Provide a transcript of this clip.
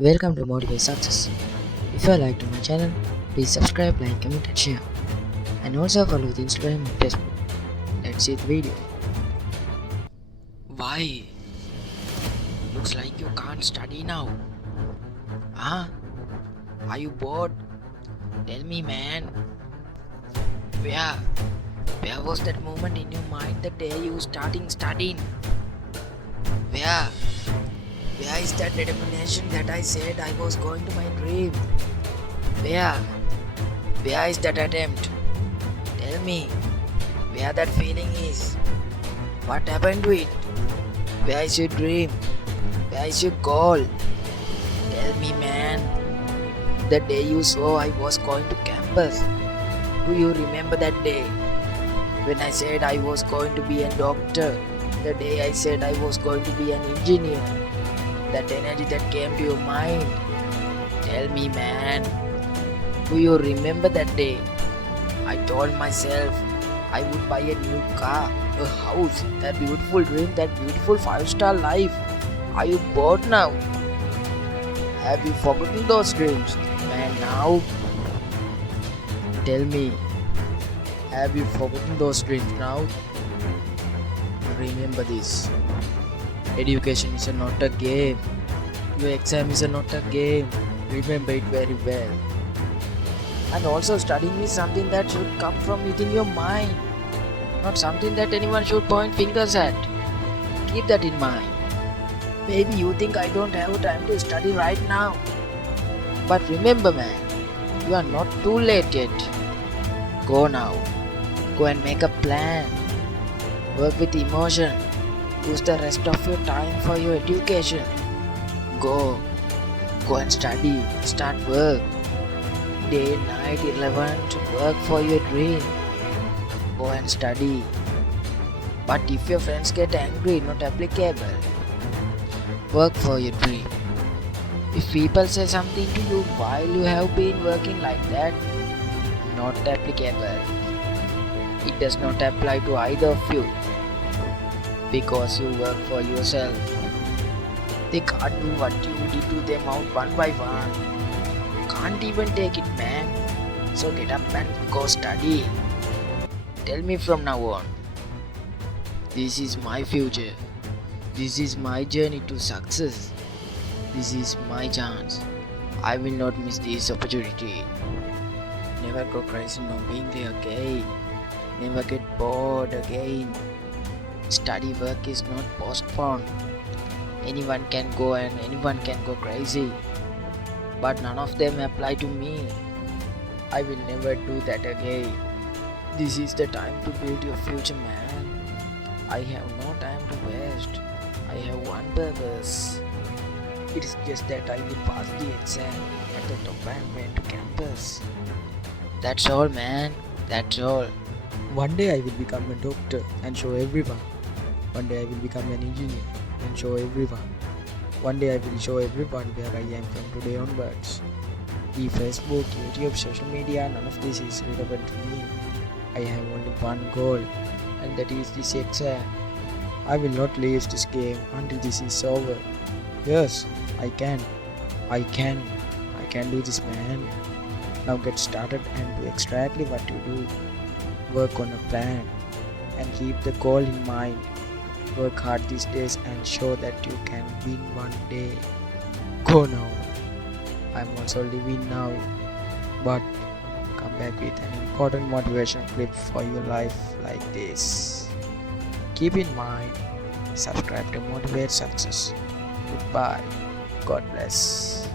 Welcome to Motivate Success. If you are like to my channel, please subscribe, like, comment and share. And also follow the Instagram and Facebook. Let's see the video. Why? Looks like you can't study now. Huh? Are you bored? Tell me, man. Where? Where was that moment in your mind the day you starting studying? Where? Where is that determination that I said I was going to my dream? Where? Where is that attempt? Tell me, where that feeling is? What happened to it? Where is your dream? Where is your goal? Tell me, man. The day you saw I was going to campus. Do you remember that day? When I said I was going to be a doctor. The day I said I was going to be an engineer. That energy that came to your mind. Tell me, man. Do you remember that day? I told myself I would buy a new car, a house, that beautiful dream, that beautiful 5-star life. Are you bored now? Have you forgotten those dreams? Man, now? Tell me, have you forgotten those dreams now? Remember this. Education is not a game. Your exam is not a game. Remember it very well. And also studying is something that should come from within your mind. Not something that anyone should point fingers at. Keep that in mind. Maybe you think I don't have time to study right now. But remember, man, you are not too late yet. Go now. Go and make a plan. Work with emotion. Use the rest of your time for your education. Go and study. Start work. Day, night, irrelevant. Work for your dream. Go and study. But if your friends get angry, not applicable. Work for your dream. If people say something to you while you have been working like that, not applicable. It does not apply to either of you. Because you work for yourself. They can't do what you did to them out one by one. Can't even take it, man. So get up and go study. Tell me from now on. This is my future. This is my journey to success. This is my chance. I will not miss this opportunity. Never go crazy knowingly again. Never get bored again. Study work is not postponed. Anyone can go and anyone can go crazy. But none of them apply to me. I will never do that again. This is the time to build your future, man. I have no time to waste. I have one purpose. It is just that I will pass the exam at the top and went to campus. That's all, man. That's all. One day I will become a doctor and show everyone. One day I will become an engineer and show everyone. One day I will show everyone where I am from today onwards. The Facebook, YouTube, social media, none of this is relevant to me. I have only one goal, and that is this exam. I will not leave this game until this is over. Yes, I can do this, man. Now get started and do exactly what you do. Work on a plan and keep the goal in mind. Work hard these days and show that you can win one day. Go now. I'm also living now, but come back with an important motivation clip for your life like this. Keep in mind, subscribe to Motivate Success. Goodbye. God bless.